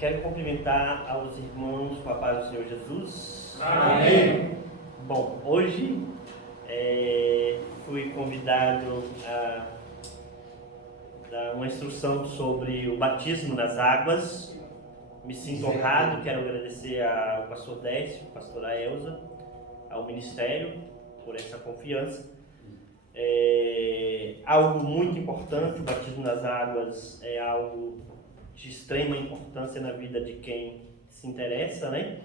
Quero cumprimentar aos irmãos com a paz do Senhor Jesus. Amém. Bom, hoje fui convidado a dar uma instrução sobre o batismo nas águas. Me sinto honrado, quero agradecer ao pastor Décio, à pastora Elza, ao ministério por essa confiança. Algo muito importante, o batismo nas águas é algo de extrema importância na vida de quem se interessa, né?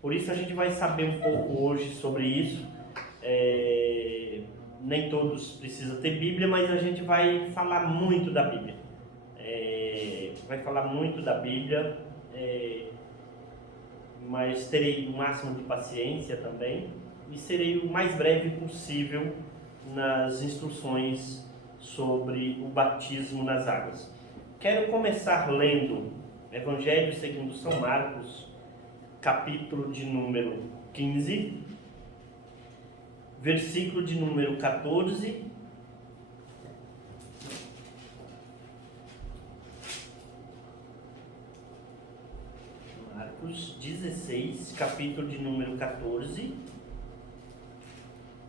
Por isso a gente vai saber um pouco hoje sobre isso. Nem todos precisam ter Bíblia, mas a gente vai falar muito da Bíblia. Mas terei o máximo de paciência também e serei o mais breve possível nas instruções sobre o batismo nas águas. Quero começar lendo Evangelho segundo São Marcos, capítulo de número 15, versículo de número 14 Marcos 16, capítulo de número 14,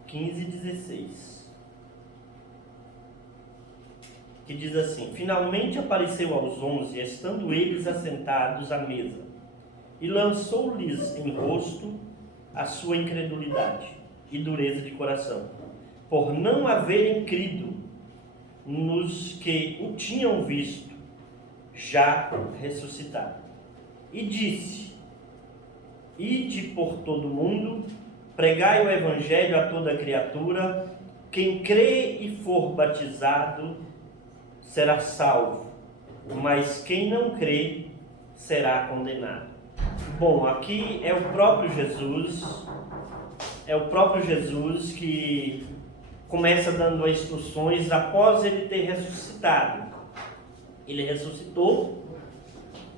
15 e 16. Que diz assim: Finalmente apareceu aos 11, estando eles assentados à mesa, e lançou-lhes em rosto a sua incredulidade e dureza de coração, por não haverem crido nos que o tinham visto já ressuscitado. E disse: Ide por todo o mundo, pregai o evangelho a toda criatura, quem crê e for batizado será salvo, mas quem não crê será condenado. Bom, aqui é o próprio Jesus que começa dando as instruções após ele ter ressuscitado. Ele ressuscitou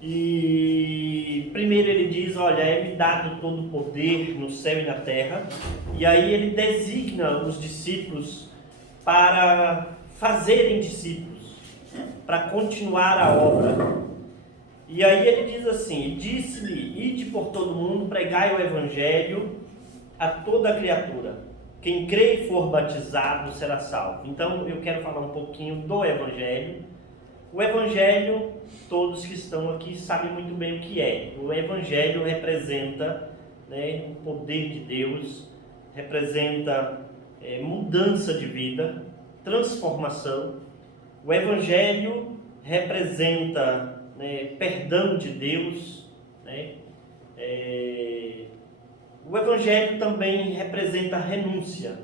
e primeiro ele diz: olha, é-me dado todo o poder no céu e na terra. E aí ele designa os discípulos para fazerem discípulos, para continuar a obra. E aí ele diz assim: disse-lhe, ide por todo mundo, pregai o evangelho a toda a criatura. Quem crê e for batizado será salvo. Então eu quero falar um pouquinho do evangelho. O evangelho, todos que estão aqui sabem muito bem o que é. O evangelho representa, o poder de Deus, representa mudança de vida, transformação. O evangelho representa perdão de Deus. O evangelho também representa renúncia.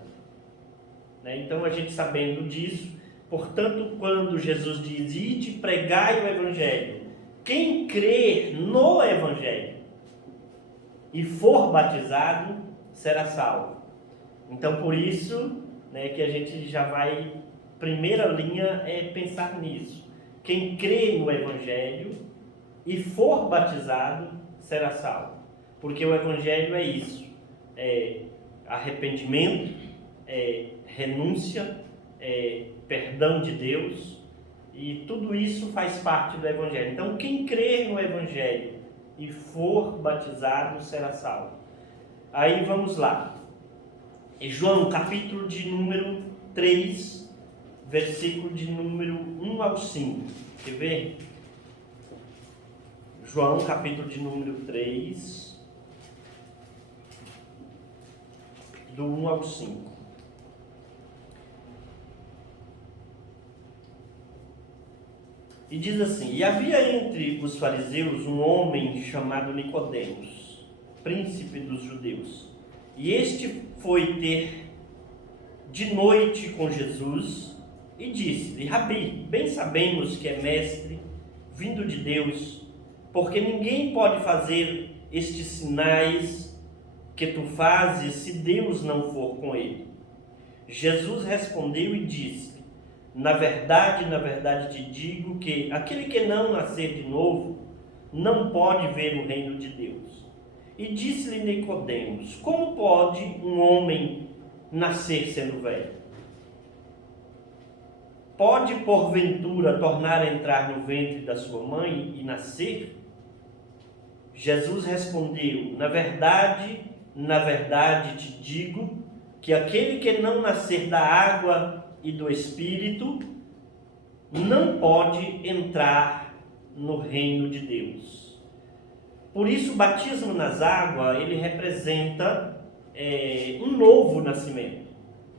Então a gente sabendo disso, portanto, quando Jesus diz: ide, pregai o evangelho, quem crer no evangelho e for batizado será salvo. Então por isso que a gente já vai, primeira linha é pensar nisso. Quem crê no evangelho e for batizado será salvo. Porque o evangelho é isso: é arrependimento, é renúncia, é perdão de Deus, e tudo isso faz parte do evangelho. Então quem crer no evangelho e for batizado será salvo. Aí vamos lá. João, capítulo de número 3, versículo de número 1 ao 5. Quer ver? João, capítulo de número 3, do 1 ao 5. E diz assim: E havia entre os fariseus um homem chamado Nicodemos, príncipe dos judeus. E este foi ter de noite com Jesus e disse-lhe: Rabi, bem sabemos que é mestre, vindo de Deus, porque ninguém pode fazer estes sinais que tu fazes se Deus não for com ele. Jesus respondeu e disse: na verdade te digo que aquele que não nascer de novo não pode ver o reino de Deus. E disse-lhe Nicodemos: como pode um homem nascer sendo velho? Pode porventura tornar a entrar no ventre da sua mãe e nascer? Jesus respondeu: na verdade te digo que aquele que não nascer da água e do Espírito não pode entrar no reino de Deus. Por isso, o batismo nas águas, ele representa um novo nascimento,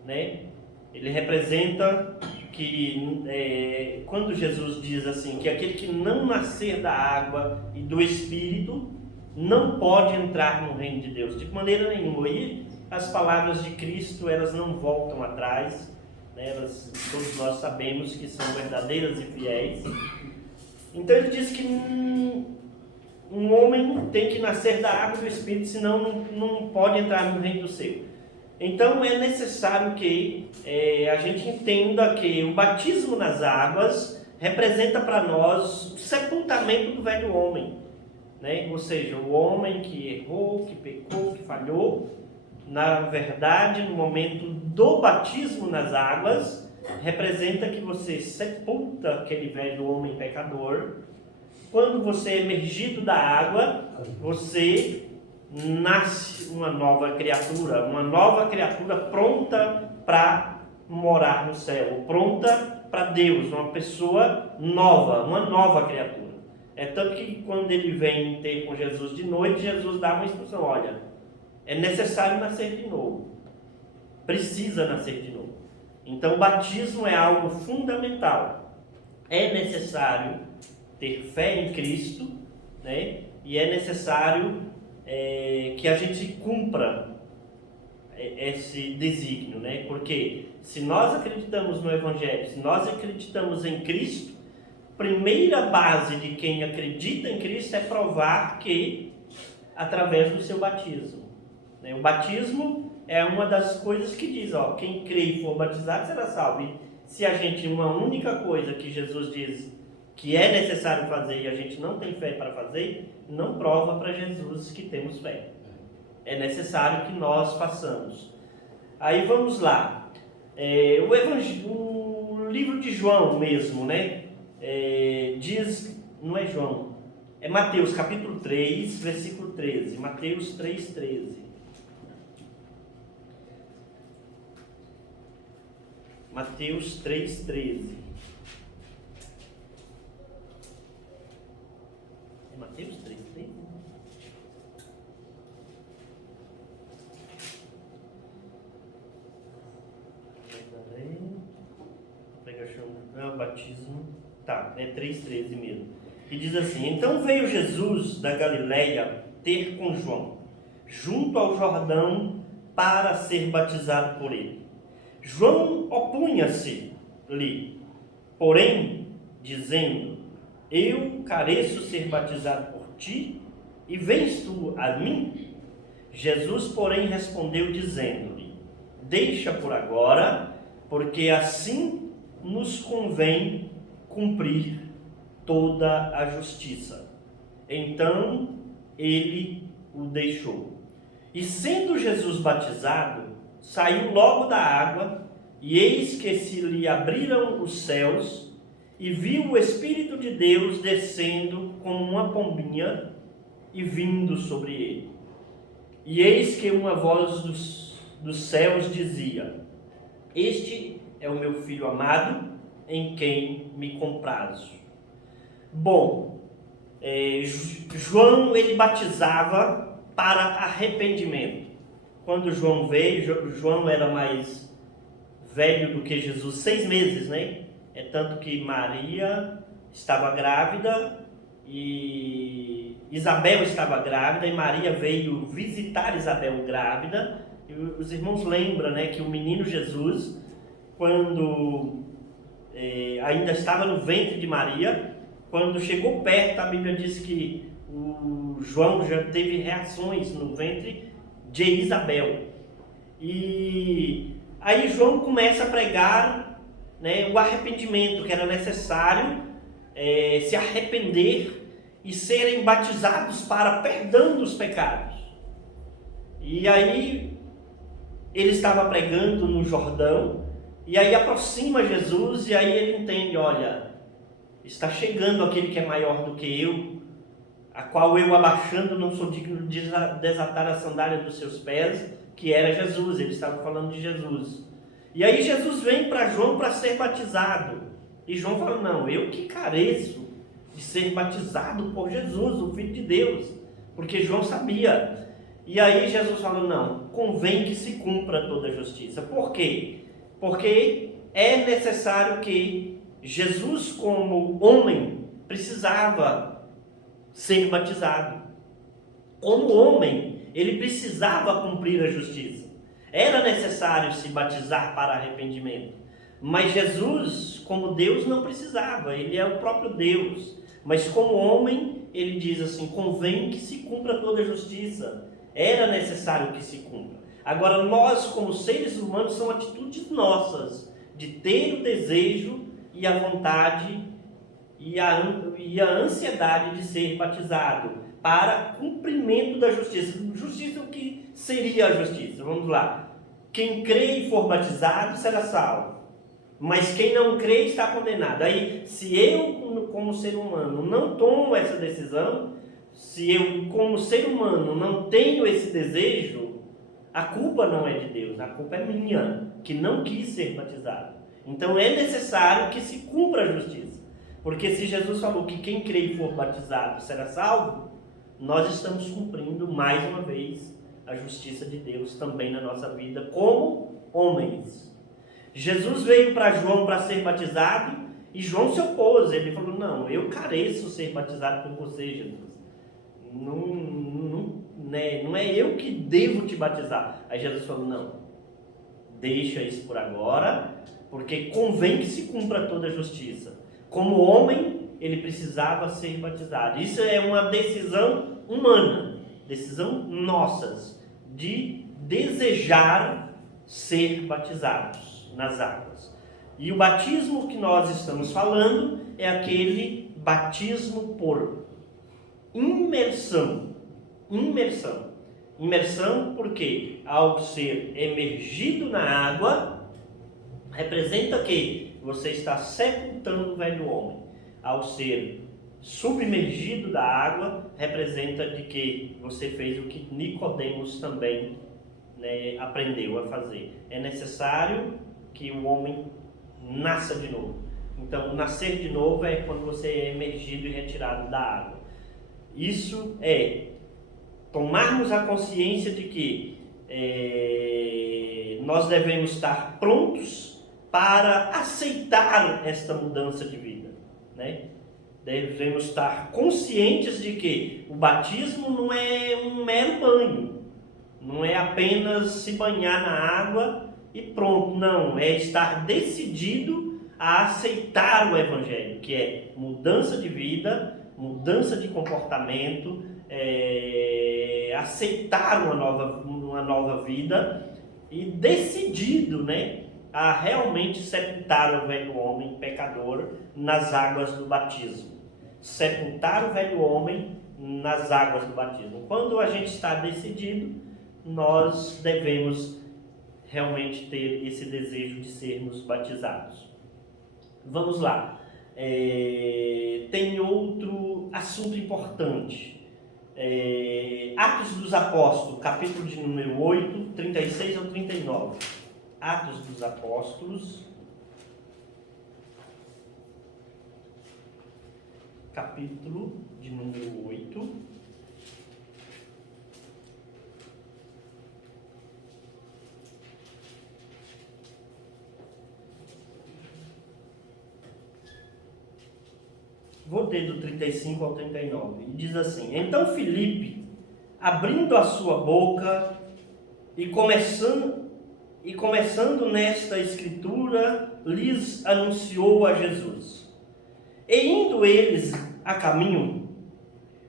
né? Ele representa que quando Jesus diz assim, que aquele que não nascer da água e do Espírito não pode entrar no reino de Deus, de maneira nenhuma. E as palavras de Cristo, elas não voltam atrás, né? Todos nós sabemos que são verdadeiras e fiéis. Então ele diz que um homem tem que nascer da água e do Espírito, senão não pode entrar no reino do céu. Então é necessário que a gente entenda que o batismo nas águas representa para nós o sepultamento do velho homem, né? Ou seja, o homem que errou, que pecou, que falhou. Na verdade, no momento do batismo nas águas, representa que você sepulta aquele velho homem pecador. Quando você é emergido da água, você nasce uma nova criatura pronta para morar no céu, pronta para Deus, uma pessoa nova, uma nova criatura. É tanto que quando ele vem ter com Jesus de noite, Jesus dá uma instrução: olha, é necessário nascer de novo, precisa nascer de novo. Então o batismo é algo fundamental. É necessário ter fé em Cristo, né? E é necessário que a gente cumpra esse desígnio, né? Porque se nós acreditamos no Evangelho, se nós acreditamos em Cristo, primeira base de quem acredita em Cristo é provar que através do seu batismo, né? O batismo é uma das coisas que diz, quem crê e for batizado será salvo. E se a gente, uma única coisa que Jesus diz que é necessário fazer e a gente não tem fé para fazer, não prova para Jesus que temos fé. É necessário que nós façamos. Aí vamos lá. O livro de João mesmo, né? Diz, não é João, é Mateus capítulo 3, versículo 13. Mateus 3, 13. Mateus 3, 13. Mateus 3, 13? Não, batismo. Tá, é 3,13 mesmo. E diz assim: então veio Jesus da Galileia ter com João, junto ao Jordão, para ser batizado por ele. João opunha-se-lhe, porém, dizendo: eu careço ser batizado por ti, e vens tu a mim? Jesus, porém, respondeu, dizendo-lhe: deixa por agora, porque assim nos convém cumprir toda a justiça. Então ele o deixou. E sendo Jesus batizado, saiu logo da água, e eis que se lhe abriram os céus, e viu o Espírito de Deus descendo como uma pombinha e vindo sobre ele. E eis que uma voz dos céus dizia: este é o meu Filho amado, em quem me comprazo. Bom, João, ele batizava para arrependimento. Quando João veio, João era mais velho do que Jesus, 6 meses, né? É tanto que Maria estava grávida e Isabel estava grávida, e Maria veio visitar Isabel grávida. E os irmãos lembram, né, que o menino Jesus, quando ainda estava no ventre de Maria, quando chegou perto, a Bíblia diz que o João já teve reações no ventre de Isabel. E aí João começa a pregar, né, o arrependimento, que era necessário se arrepender e serem batizados para perdão dos pecados. E aí ele estava pregando no Jordão, e aí aproxima Jesus, e aí ele entende: olha, está chegando aquele que é maior do que eu, a qual eu abaixando não sou digno de desatar a sandália dos seus pés, que era Jesus, ele estava falando de Jesus. E aí Jesus vem para João para ser batizado, e João fala, não, eu que careço de ser batizado por Jesus, o Filho de Deus, porque João sabia. E aí Jesus fala, não, convém que se cumpra toda a justiça. Por quê? Porque é necessário que Jesus, como homem, precisava ser batizado. Como homem, ele precisava cumprir a justiça. Era necessário se batizar para arrependimento. Mas Jesus, como Deus, não precisava. Ele é o próprio Deus. Mas como homem, ele diz assim, convém que se cumpra toda a justiça. Era necessário que se cumpra. Agora, nós, como seres humanos, são atitudes nossas de ter o desejo e a vontade e a ansiedade de ser batizado para cumprimento da justiça. Justiça, o que seria a justiça? Vamos lá. Quem crê e for batizado será salvo, mas quem não crê está condenado. Aí, se eu, como ser humano, não tomo essa decisão, se eu, como ser humano, não tenho esse desejo, a culpa não é de Deus, a culpa é minha, que não quis ser batizado. Então é necessário que se cumpra a justiça. Porque se Jesus falou que quem crê e for batizado será salvo, nós estamos cumprindo mais uma vez a justiça de Deus também na nossa vida como homens. Jesus veio para João para ser batizado e João se opôs. Ele falou, não, eu careço ser batizado por você, Jesus. Não é eu que devo te batizar. Aí Jesus falou, não, deixa isso por agora, porque convém que se cumpra toda a justiça. Como homem, ele precisava ser batizado. Isso é uma decisão humana, decisão nossas, de desejar ser batizados nas águas. E o batismo que nós estamos falando é aquele batismo por imersão. Imersão porque ao ser emergido na água, representa que você está sepultando o velho homem. Ao ser submergido da água, representa de que você fez o que Nicodemos também, aprendeu a fazer. É necessário que o homem nasça de novo. Então, nascer de novo é quando você é emergido e retirado da água. Isso é tomarmos a consciência de que nós devemos estar prontos para aceitar esta mudança de vida, né? Devemos estar conscientes de que o batismo não é um mero banho, não é apenas se banhar na água e pronto, não, é estar decidido a aceitar o Evangelho, que é mudança de vida, mudança de comportamento, aceitar uma nova vida e decidido, a realmente sepultar o velho homem pecador nas águas do batismo. Sepultar o velho homem nas águas do batismo. Quando a gente está decidido, nós devemos realmente ter esse desejo de sermos batizados. Vamos lá. Tem outro assunto importante. Atos dos Apóstolos, capítulo de número 8, 36 ao 39. Atos dos Apóstolos, capítulo de número 8. Vou ter do 35 ao 39. E diz assim: Então Filipe, abrindo a sua boca e começando nesta escritura, lhes anunciou a Jesus. E indo eles a caminho,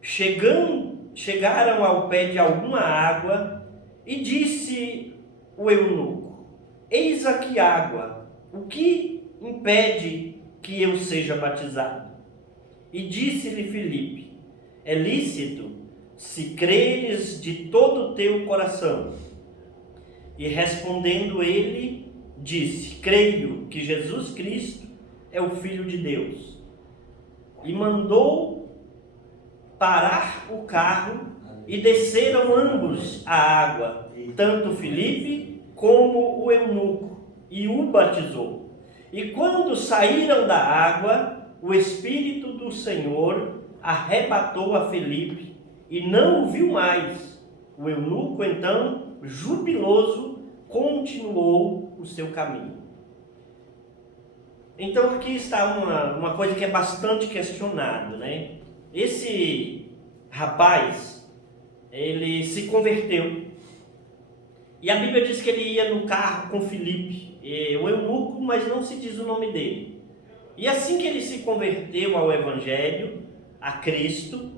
chegaram ao pé de alguma água, e disse o eunuco: Eis aqui água, o que impede que eu seja batizado? E disse-lhe Filipe: É lícito, se creres de todo o teu coração. E respondendo ele, disse: Creio que Jesus Cristo é o Filho de Deus. E mandou parar o carro e desceram ambos à água, tanto Filipe como o eunuco, e o batizou. E quando saíram da água, o Espírito do Senhor arrebatou a Filipe e não o viu mais. O eunuco, então, jubiloso, continuou o seu caminho. Então aqui está uma coisa que é bastante questionada, né? Esse rapaz, ele se converteu. E a Bíblia diz que ele ia no carro com Filipe, o eunuco, mas não se diz o nome dele. E assim que ele se converteu ao Evangelho, a Cristo,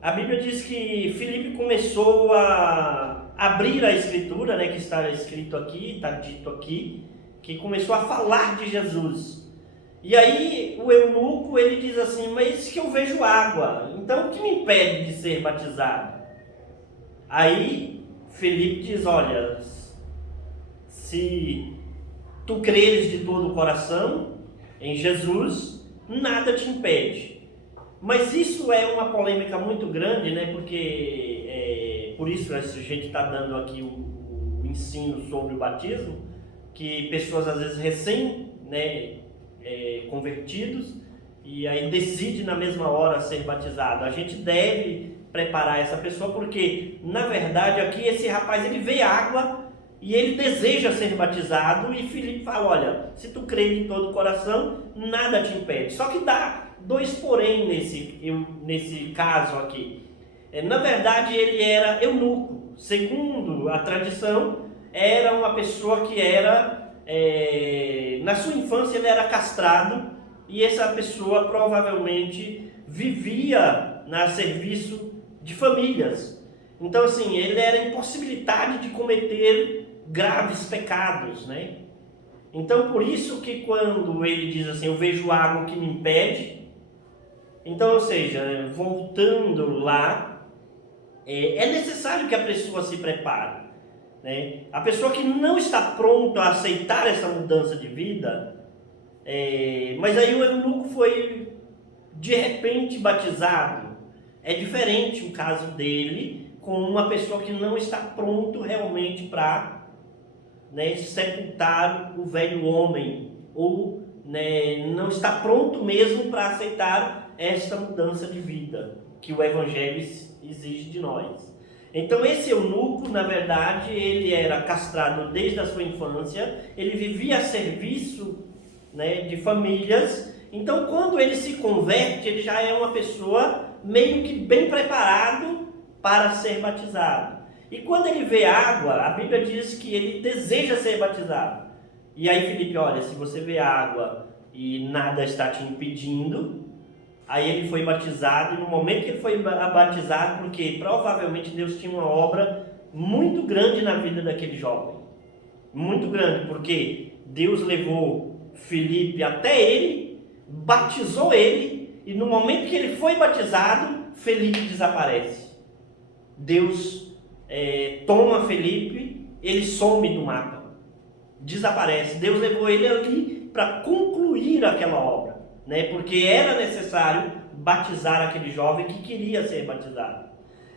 a Bíblia diz que Filipe começou a abrir a Escritura, né, que está escrito aqui, está dito aqui, que começou a falar de Jesus. E aí o eunuco, ele diz assim, mas que eu vejo água, então o que me impede de ser batizado? Aí Filipe diz, olha, se tu creres de todo o coração em Jesus, nada te impede. Mas isso é uma polêmica muito grande, né? Porque por isso a gente está dando aqui o ensino sobre o batismo, que pessoas às vezes recém, né, convertidos, e aí decide na mesma hora ser batizado. A gente deve preparar essa pessoa, porque na verdade aqui esse rapaz ele vê água e ele deseja ser batizado, e Filipe fala, olha, se tu crê de todo o coração, nada te impede. Só que dá dois porém nesse caso aqui. Na verdade ele era eunuco, segundo a tradição, era uma pessoa que era, na sua infância ele era castrado, e essa pessoa provavelmente vivia a serviço de famílias. Então assim, ele era impossibilitado de cometer graves pecados, né? Então por isso que quando ele diz assim, eu vejo água que me impede, então, ou seja, voltando lá, é necessário que a pessoa se prepare, né? A pessoa que não está pronta a aceitar essa mudança de vida, mas aí o eunuco foi de repente batizado, é diferente o caso dele com uma pessoa que não está pronto realmente para, né, sepultar o velho homem, ou, né, não está pronto mesmo para aceitar esta mudança de vida que o Evangelho exige de nós. Então esse eunuco, na verdade, ele era castrado desde a sua infância, ele vivia a serviço, né, de famílias. Então quando ele se converte, ele já é uma pessoa meio que bem preparado para ser batizado. E quando ele vê água, a Bíblia diz que ele deseja ser batizado. E aí Filipe, olha, se você vê água e nada está te impedindo, aí ele foi batizado, e no momento que ele foi batizado, porque provavelmente Deus tinha uma obra muito grande na vida daquele jovem. Muito grande, porque Deus levou Filipe até ele, batizou ele, e no momento que ele foi batizado, Filipe desaparece. Deus toma Filipe, ele some do mapa, desaparece. Deus levou ele ali para concluir aquela obra, né? Porque era necessário batizar aquele jovem que queria ser batizado.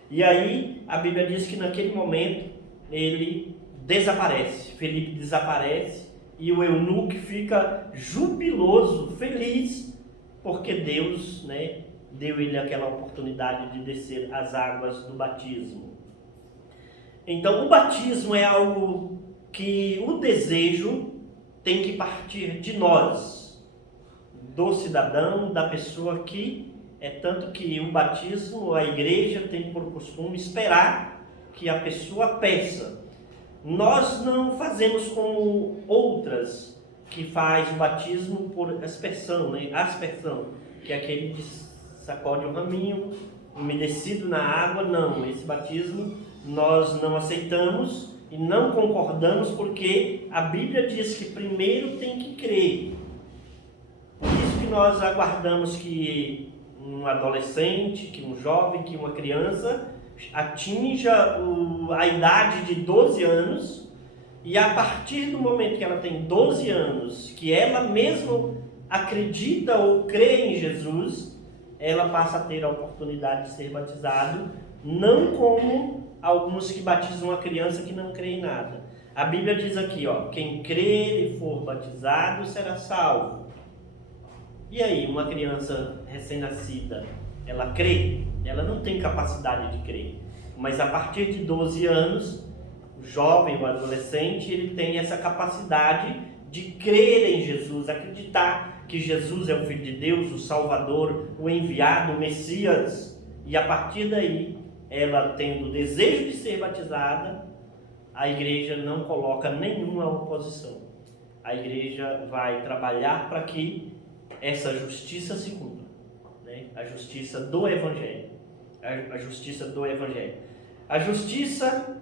E aí a Bíblia diz que naquele momento ele desaparece, Filipe desaparece, e o eunuco fica jubiloso, feliz, porque Deus, né, deu ele aquela oportunidade de descer as águas do batismo. Então o batismo é algo que o desejo tem que partir de nós, do cidadão, da pessoa que tanto que o batismo, a igreja tem por costume esperar que a pessoa peça. Nós não fazemos como outras que faz o batismo por aspersão, né? Aspersão, que é aquele que sacode um raminho umedecido na água. Não, esse batismo nós não aceitamos e não concordamos, porque a Bíblia diz que primeiro tem que crer. Por isso que nós aguardamos que um adolescente, que um jovem, que uma criança atinja a idade de 12 anos, e a partir do momento que ela tem 12 anos, que ela mesma acredita ou crê em Jesus, ela passa a ter a oportunidade de ser batizado, não como alguns que batizam a criança que não crê em nada. A Bíblia diz aqui, ó, quem crer e for batizado será salvo. E aí, uma criança recém-nascida, ela crê? Ela não tem capacidade de crer. Mas a partir de 12 anos, o jovem, o adolescente, ele tem essa capacidade de crer em Jesus, acreditar que Jesus é o Filho de Deus, o Salvador, o enviado, o Messias. E a partir daí, ela tendo o desejo de ser batizada, a igreja não coloca nenhuma oposição. A igreja vai trabalhar para que essa justiça se cumpra, né? A justiça do Evangelho. A justiça do Evangelho. A justiça,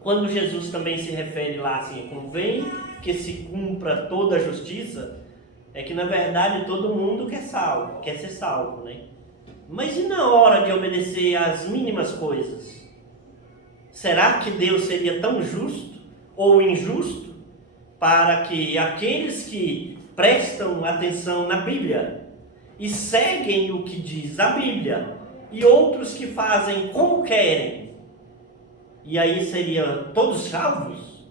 quando Jesus também se refere lá assim, convém que se cumpra toda a justiça, é que na verdade todo mundo quer ser salvo, né? Mas e na hora de obedecer às mínimas coisas? Será que Deus seria tão justo ou injusto para que aqueles que prestam atenção na Bíblia e seguem o que diz a Bíblia e outros que fazem como querem, e aí seriam todos salvos?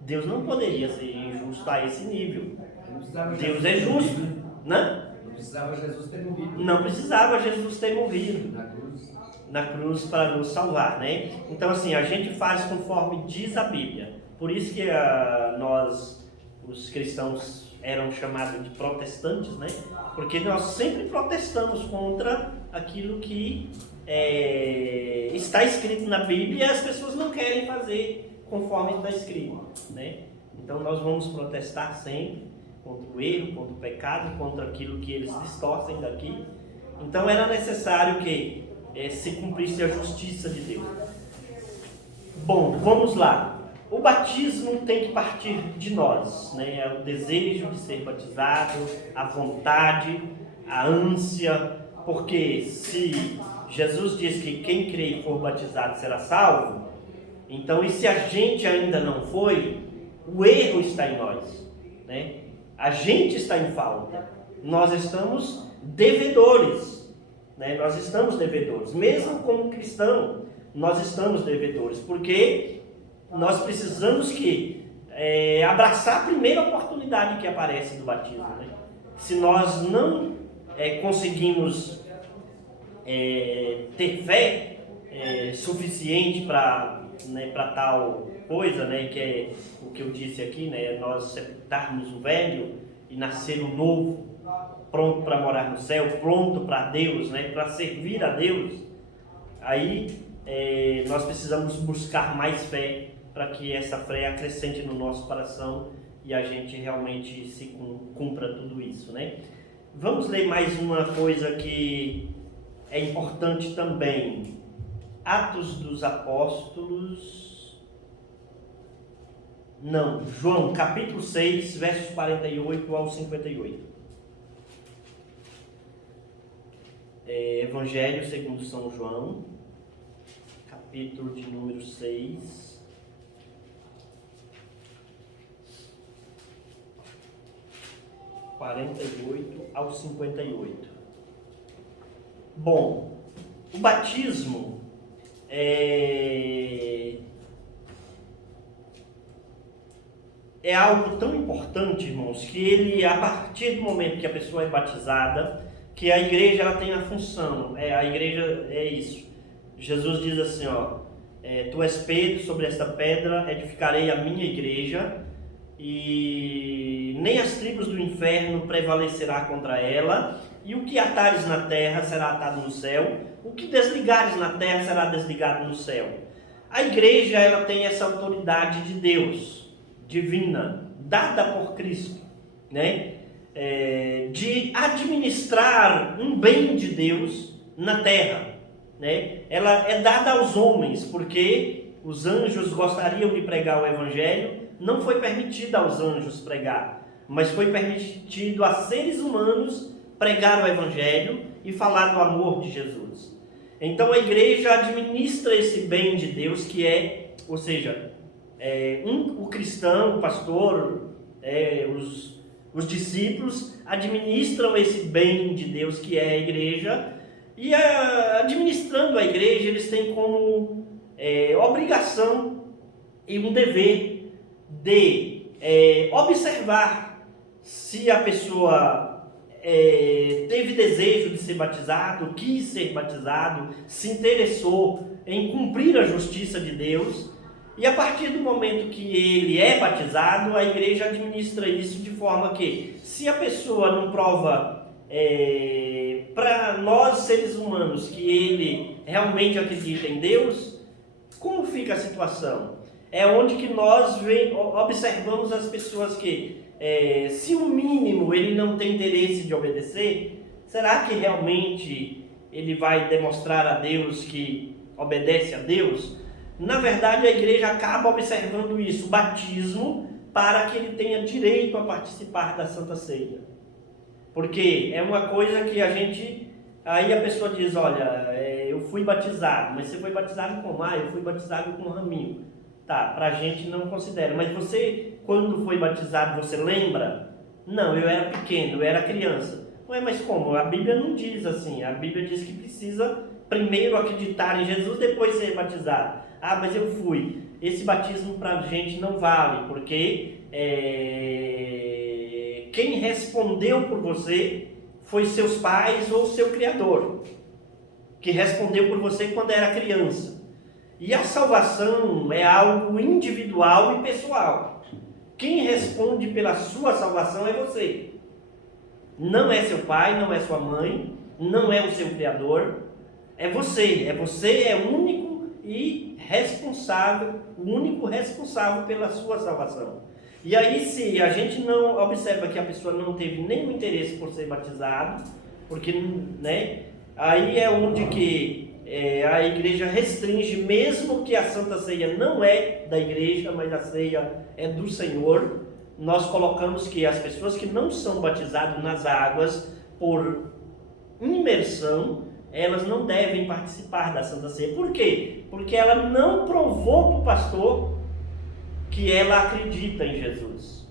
Deus não poderia ser injusto a esse nível. Deus é justo, né? Não precisava Jesus ter morrido. Não precisava Jesus ter morrido na cruz para nos salvar, né? Então assim, a gente faz conforme diz a Bíblia. Por isso que nós, os cristãos, eram chamados de protestantes, né? Porque nós sempre protestamos contra aquilo que está escrito na Bíblia e as pessoas não querem fazer conforme está escrito, né? Então nós vamos protestar sempre contra o erro, contra o pecado, contra aquilo que eles distorcem daqui. Então era necessário que se cumprisse a justiça de Deus. Bom, vamos lá. O batismo tem que partir de nós, né? É o desejo de ser batizado, a vontade, a ânsia, porque se Jesus diz que quem crê e for batizado será salvo, então e se a gente ainda não foi, o erro está em nós, né? A gente está em falta, nós estamos devedores, né? Nós estamos devedores, mesmo como cristão, nós estamos devedores, porque nós precisamos abraçar a primeira oportunidade que aparece do batismo, né? Se nós não conseguimos ter fé suficiente para tal coisa, né, que é o que eu disse aqui, né, nós sepultarmos o velho e nascer o novo, pronto para morar no céu, pronto para Deus, né, para servir a Deus, aí nós precisamos buscar mais fé para que essa fé acrescente no nosso coração e a gente realmente se cumpra tudo isso, né? Vamos ler mais uma coisa que é importante também. Atos dos Apóstolos. Não, João, capítulo 6, versos 48 ao 58. Evangelho segundo São João, capítulo de número 6. 48 ao 58. Bom, o batismo é algo tão importante, irmãos, que ele, a partir do momento que a pessoa é batizada, que a igreja ela tem a função, a igreja é isso. Jesus diz assim, ó, tu és Pedro, sobre esta pedra edificarei a minha igreja, e nem as tribos do inferno prevalecerá contra ela, e o que atares na terra será atado no céu, o que desligares na terra será desligado no céu. A igreja ela tem essa autoridade de Deus, divina, dada por Cristo, né? De administrar um bem de Deus na terra, né? Ela é dada aos homens, porque os anjos gostariam de pregar o evangelho. Não foi permitido aos anjos pregar, mas foi permitido a seres humanos pregar o Evangelho e falar do amor de Jesus. Então a igreja administra esse bem de Deus que o cristão, o pastor, Os discípulos administram esse bem de Deus que é a igreja, e administrando a igreja, eles têm como obrigação e um dever de observar se a pessoa teve desejo de ser batizado, quis ser batizado, se interessou em cumprir a justiça de Deus. E a partir do momento que ele é batizado, a igreja administra isso de forma que, se a pessoa não prova para nós seres humanos que ele realmente acredita em Deus, como fica a situação? É onde que nós observamos as pessoas que, se o mínimo ele não tem interesse de obedecer, será que realmente ele vai demonstrar a Deus que obedece a Deus? Na verdade, a igreja acaba observando isso, o batismo, para que ele tenha direito a participar da Santa Ceia. Porque é uma coisa que aí a pessoa diz, olha, eu fui batizado, mas você foi batizado como? Eu fui batizado com um raminho. Tá, pra gente não considera, mas você, quando foi batizado, você lembra? Não, eu era pequeno, eu era criança. Ué, mas como? A Bíblia não diz assim, a Bíblia diz que precisa primeiro acreditar em Jesus, depois ser batizado. Mas eu fui. Esse batismo pra gente não vale, porque quem respondeu por você foi seus pais ou seu Criador, que respondeu por você quando era criança. E a salvação é algo individual e pessoal. Quem responde pela sua salvação é você. Não é seu pai, não é sua mãe, não é o seu Criador. É você. Você é o único e responsável, o único responsável pela sua salvação. E aí, se a gente não observa que a pessoa não teve nenhum interesse por ser batizado, porque, aí é onde que a igreja restringe, mesmo que a Santa Ceia não é da igreja, mas a ceia é do Senhor. Nós colocamos que as pessoas que não são batizadas nas águas por imersão, elas não devem participar da Santa Ceia. Por quê? Porque ela não provou para o pastor que ela acredita em Jesus.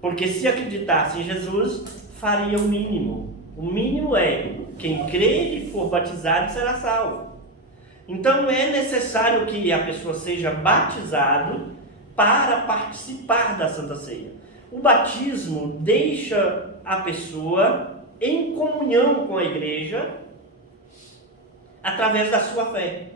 Porque se acreditasse em Jesus, faria o mínimo. O mínimo é, quem crer e for batizado será salvo. Então é necessário que a pessoa seja batizado para participar da Santa Ceia. O batismo deixa a pessoa em comunhão com a igreja através da sua fé.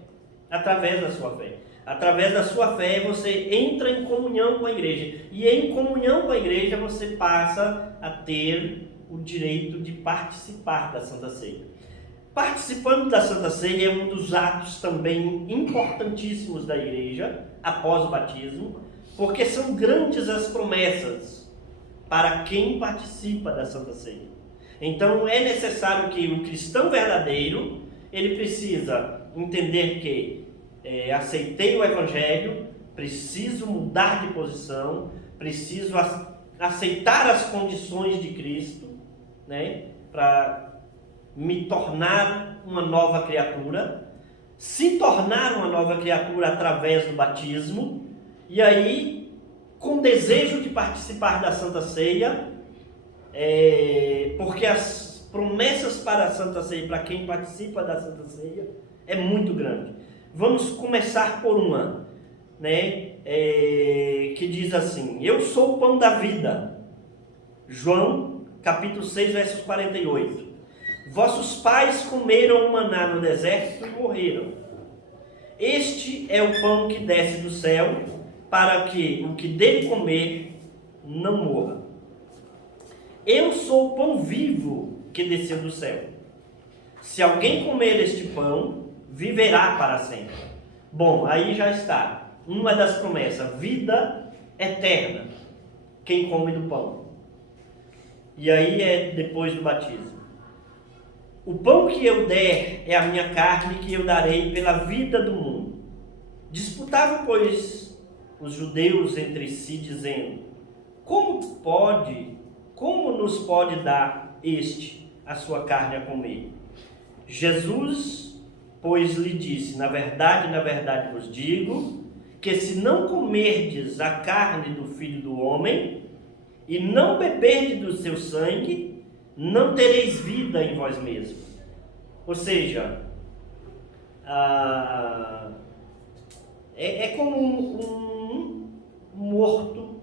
Através da sua fé. Através da sua fé você entra em comunhão com a igreja. E em comunhão com a igreja você passa a ter o direito de participar da Santa Ceia. Participando da Santa Ceia é um dos atos também importantíssimos da igreja, após o batismo, porque são grandes as promessas para quem participa da Santa Ceia. Então é necessário que o cristão verdadeiro, ele precisa entender que aceitei o Evangelho, preciso mudar de posição, preciso aceitar as condições de Cristo, para me tornar uma nova criatura, se tornar uma nova criatura através do batismo, e aí, com desejo de participar da Santa Ceia, porque as promessas para a Santa Ceia, para quem participa da Santa Ceia, é muito grande. Vamos começar por uma, que diz assim: eu sou o pão da vida. João, capítulo 6, versos 48. Vossos pais comeram o maná no deserto e morreram. Este é o pão que desce do céu, para que o que dele comer não morra. Eu sou o pão vivo que desceu do céu. Se alguém comer este pão, viverá para sempre. Bom, aí já está. Uma das promessas, vida eterna. Quem come do pão. E aí é depois do batismo. O pão que eu der é a minha carne que eu darei pela vida do mundo. Disputavam, pois, os judeus entre si, dizendo: como nos pode dar este a sua carne a comer? Jesus, pois, lhe disse: na verdade vos digo, que se não comerdes a carne do Filho do Homem e não beberdes do seu sangue, não tereis vida em vós mesmos. Ou seja, é como um morto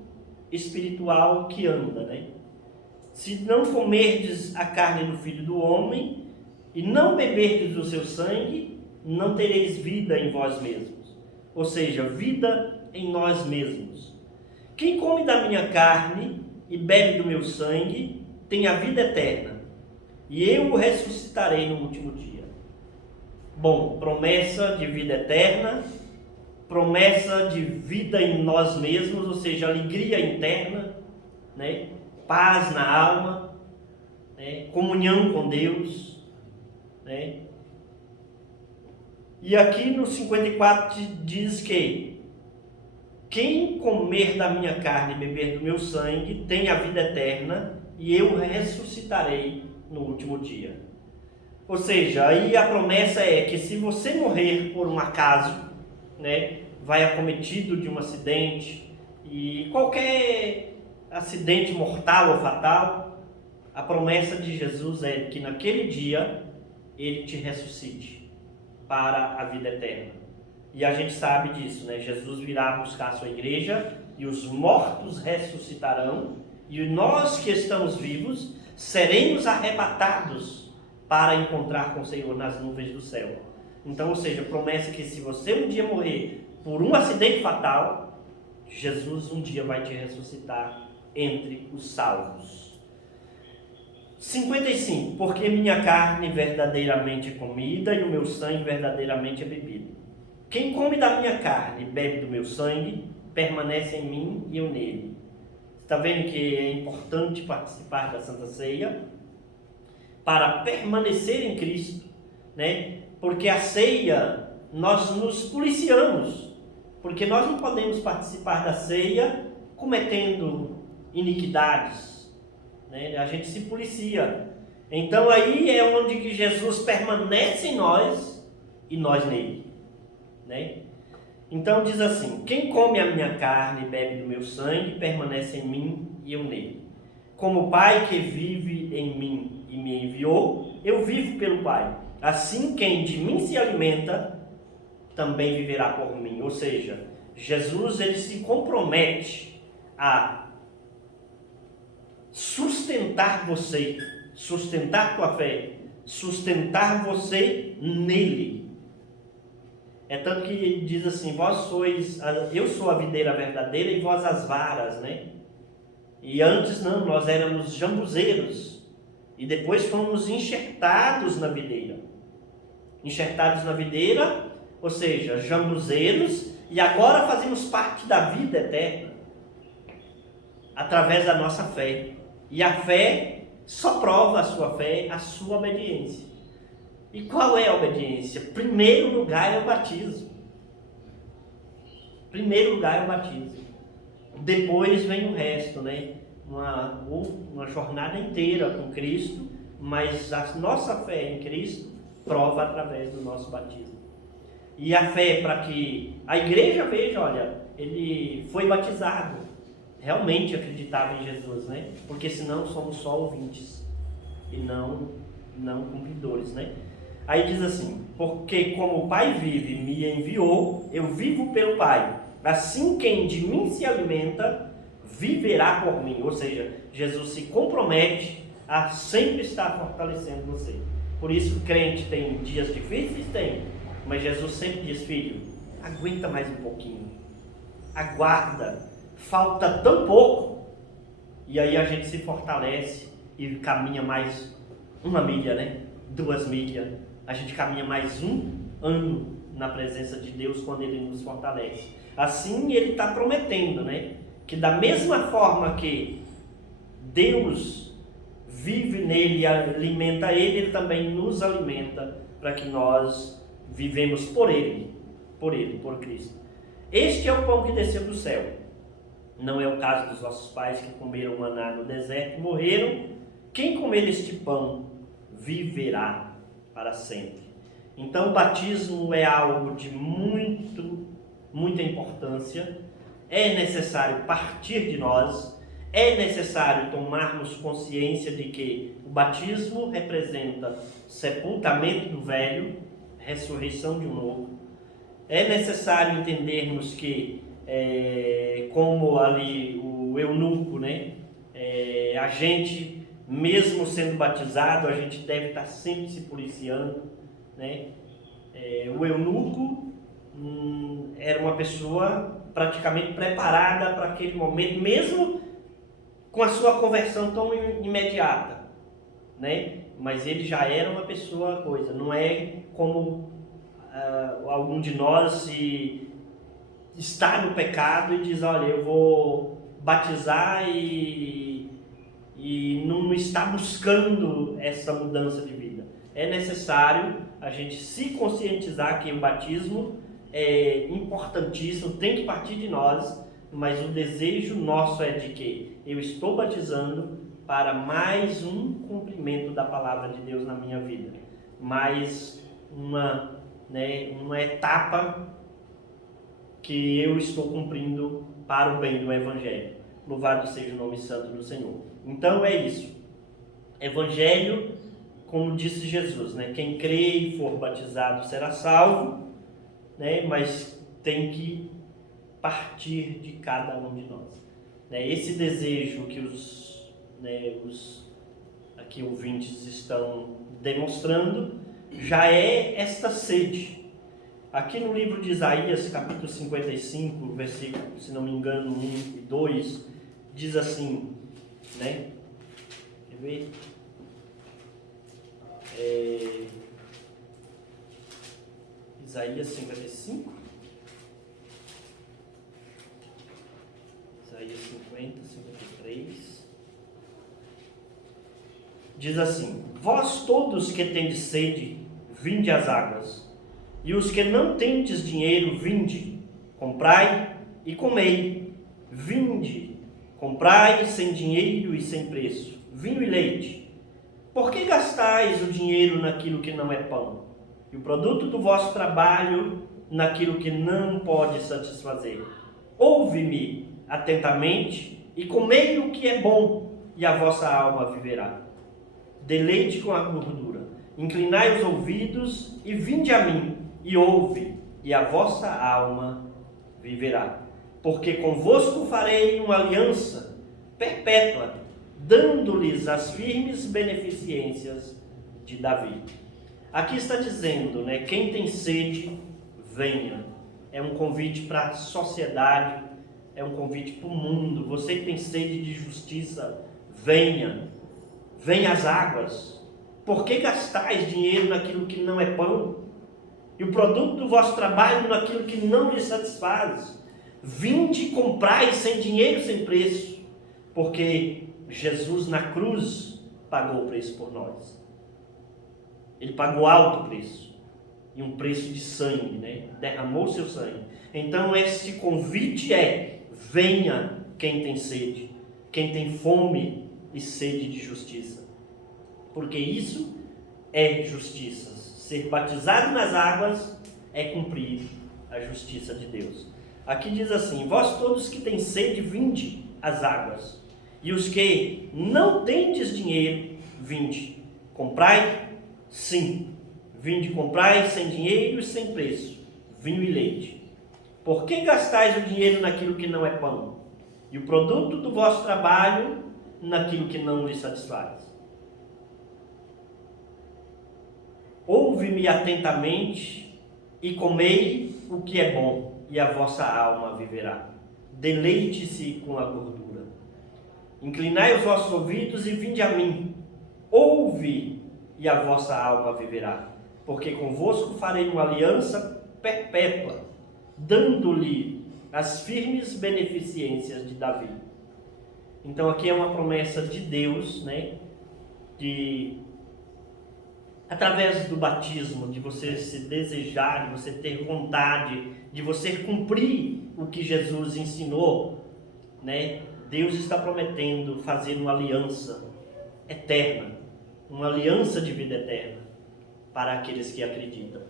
espiritual que anda, né? Se não comerdes a carne do Filho do Homem e não beberdes do seu sangue, não tereis vida em vós mesmos. Ou seja, vida em nós mesmos. Quem come da minha carne e bebe do meu sangue tem a vida eterna, e eu o ressuscitarei no último dia. Bom, promessa de vida eterna, promessa de vida em nós mesmos, ou seja, alegria interna, né? Paz na alma, né? Comunhão com Deus, né? E aqui no 54 diz que quem comer da minha carne e beber do meu sangue tem a vida eterna, e eu ressuscitarei no último dia. Ou seja, aí a promessa é que se você morrer por um acaso, né, vai acometido de um acidente, e qualquer acidente mortal ou fatal, a promessa de Jesus é que naquele dia ele te ressuscite para a vida eterna. E a gente sabe disso, né? Jesus virá buscar a sua igreja e os mortos ressuscitarão, e nós que estamos vivos seremos arrebatados para encontrar com o Senhor nas nuvens do céu. Então, ou seja, promessa que se você um dia morrer por um acidente fatal, Jesus um dia vai te ressuscitar entre os salvos. 55. Porque minha carne verdadeiramente é comida e o meu sangue verdadeiramente é bebido. Quem come da minha carne e bebe do meu sangue, permanece em mim e eu nele. Está vendo que é importante participar da Santa Ceia para permanecer em Cristo, né? Porque a ceia, nós nos policiamos, porque nós não podemos participar da ceia cometendo iniquidades, né? A gente se policia. Então aí é onde que Jesus permanece em nós e nós nele, né? Então diz assim: quem come a minha carne e bebe do meu sangue, permanece em mim e eu nele. Como o Pai que vive em mim e me enviou, eu vivo pelo Pai. Assim quem de mim se alimenta, também viverá por mim. Ou seja, Jesus ele se compromete a sustentar você, sustentar tua fé, sustentar você nele. É tanto que diz assim: vós sois, eu sou a videira verdadeira e vós as varas, né? E antes não, nós éramos jambuzeiros e depois fomos enxertados na videira. Enxertados na videira, ou seja, jambuzeiros, e agora fazemos parte da vida eterna através da nossa fé. E a fé só prova a sua fé, a sua obediência. E qual é a obediência? Primeiro lugar é o batismo. Primeiro lugar é o batismo. Depois vem o resto, né? Uma jornada inteira com Cristo, mas a nossa fé em Cristo prova através do nosso batismo. E a fé para que a igreja veja, olha, ele foi batizado, realmente acreditava em Jesus, né? Porque senão somos só ouvintes e não cumpridores, né? Aí diz assim: porque como o Pai vive e me enviou, eu vivo pelo Pai. Assim quem de mim se alimenta, viverá por mim. Ou seja, Jesus se compromete a sempre estar fortalecendo você. Por isso o crente tem dias difíceis? Tem. Mas Jesus sempre diz: filho, aguenta mais um pouquinho. Aguarda. Falta tão pouco. E aí a gente se fortalece e caminha mais 1 milha, né? 2 milhas. A gente caminha mais 1 ano na presença de Deus quando Ele nos fortalece. Assim Ele está prometendo, né? Que da mesma forma que Deus vive nele e alimenta Ele também nos alimenta para que nós vivemos por Ele, por Cristo. Este é o pão que desceu do céu. Não é o caso dos nossos pais que comeram maná no deserto e morreram. Quem comer este pão viverá para sempre. Então o batismo é algo de muita importância. É necessário partir de nós, É necessário tomarmos consciência de que o batismo representa sepultamento do velho, ressurreição de um novo. É necessário entendermos que, como ali o eunuco, né? A gente, mesmo sendo batizado, a gente deve estar sempre se policiando, né? O eunuco era uma pessoa praticamente preparada para aquele momento, mesmo com a sua conversão tão imediata, né? Mas ele já era uma pessoa não é como algum de nós se está no pecado e diz, olha, eu vou batizar e não está buscando essa mudança de vida. É necessário a gente se conscientizar que o batismo é importantíssimo, tem que partir de nós, mas o desejo nosso é de que eu estou batizando para mais um cumprimento da palavra de Deus na minha vida, mais uma etapa que eu estou cumprindo para o bem do Evangelho. Louvado seja o nome santo do Senhor. Então é isso. Evangelho, como disse Jesus, né? Quem crê e for batizado será salvo, né? Mas tem que partir de cada um de nós. Esse desejo que os aqui ouvintes estão demonstrando já é esta sede. Aqui no livro de Isaías, capítulo 55, versículo, se não me engano, 1 e 2, diz assim, né? Quer ver? Isaías 55. Isaías 50, 53. Diz assim: Vós todos que tendes sede, vinde às águas, e os que não tendes dinheiro, vinde, comprai e comei. Vinde, comprai sem dinheiro e sem preço, vinho e leite. Por que gastais o dinheiro naquilo que não é pão, e o produto do vosso trabalho naquilo que não pode satisfazer? Ouve-me atentamente e comei o que é bom, e a vossa alma viverá. Deleite com a gordura, inclinai os ouvidos e vinde a mim, e ouve, e a vossa alma viverá. Porque convosco farei uma aliança perpétua, dando-lhes as firmes beneficências de Davi. Aqui está dizendo, né? Quem tem sede, venha. É um convite para a sociedade, é um convite para o mundo. Você que tem sede de justiça, venha. Venha às águas. Por que gastais dinheiro naquilo que não é pão? E o produto do vosso trabalho naquilo que não lhe satisfaz? Vinde e comprai sem dinheiro, sem preço. Porque Jesus na cruz pagou o preço por nós. Ele pagou alto preço. E um preço de sangue, né? Derramou seu sangue. Então esse convite venha quem tem sede, quem tem fome e sede de justiça. Porque isso é justiça. Ser batizado nas águas é cumprir a justiça de Deus. Aqui diz assim: vós todos que têm sede, vinde às águas. E os que não tendes dinheiro, vinde. Comprai? Sim. Vinde comprai sem dinheiro e sem preço, vinho e leite. Por que gastais o dinheiro naquilo que não é pão? E o produto do vosso trabalho naquilo que não lhe satisfaz? Ouve-me atentamente e comei o que é bom, e a vossa alma viverá. Deleite-se com a gordura. Inclinai os vossos ouvidos e vinde a mim. Ouve, e a vossa alma viverá. Porque convosco farei uma aliança perpétua, dando-lhe as firmes beneficências de Davi. Então aqui é uma promessa de Deus, né? Através do batismo, de você se desejar, de você ter vontade, de você cumprir o que Jesus ensinou, né? Deus está prometendo fazer uma aliança eterna, uma aliança de vida eterna para aqueles que acreditam.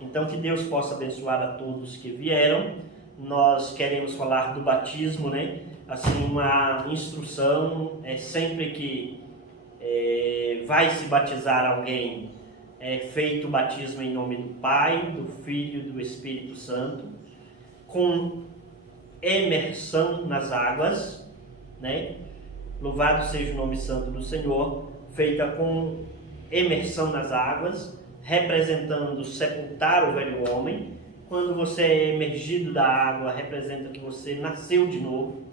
Então que Deus possa abençoar a todos que vieram. Nós queremos falar do batismo, né? assim, uma instrução, sempre que vai se batizar alguém, é feito o batismo em nome do Pai, do Filho e do Espírito Santo, com imersão nas águas, né? Louvado seja o nome santo do Senhor, feita com imersão nas águas, representando sepultar o velho homem. Quando você é emergido da água, representa que você nasceu de novo,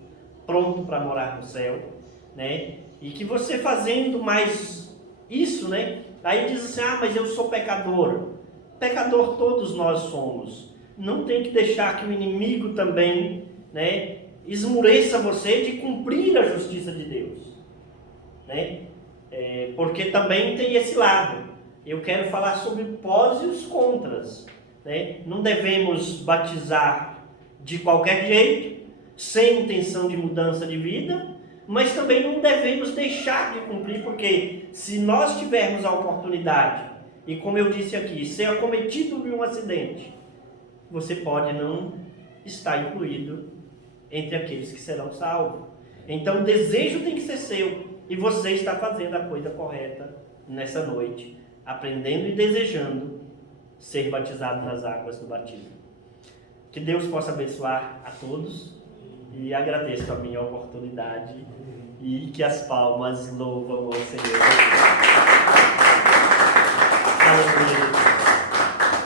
pronto para morar no céu, né? E que você fazendo mais isso, né? Aí diz assim, mas eu sou pecador. Pecador todos nós somos. Não tem que deixar que o inimigo também, né, esmureça você de cumprir a justiça de Deus, né? Porque também tem esse lado. Eu quero falar sobre pós e os contras, né? Não devemos batizar de qualquer jeito, sem intenção de mudança de vida, mas também não devemos deixar de cumprir, porque se nós tivermos a oportunidade, e como eu disse aqui, ser acometido de um acidente, você pode não estar incluído entre aqueles que serão salvos. Então o desejo tem que ser seu, e você está fazendo a coisa correta nessa noite, aprendendo e desejando ser batizado nas águas do batismo. Que Deus possa abençoar a todos, e agradeço a minha oportunidade, e que as palmas louvam ao Senhor. Aleluia.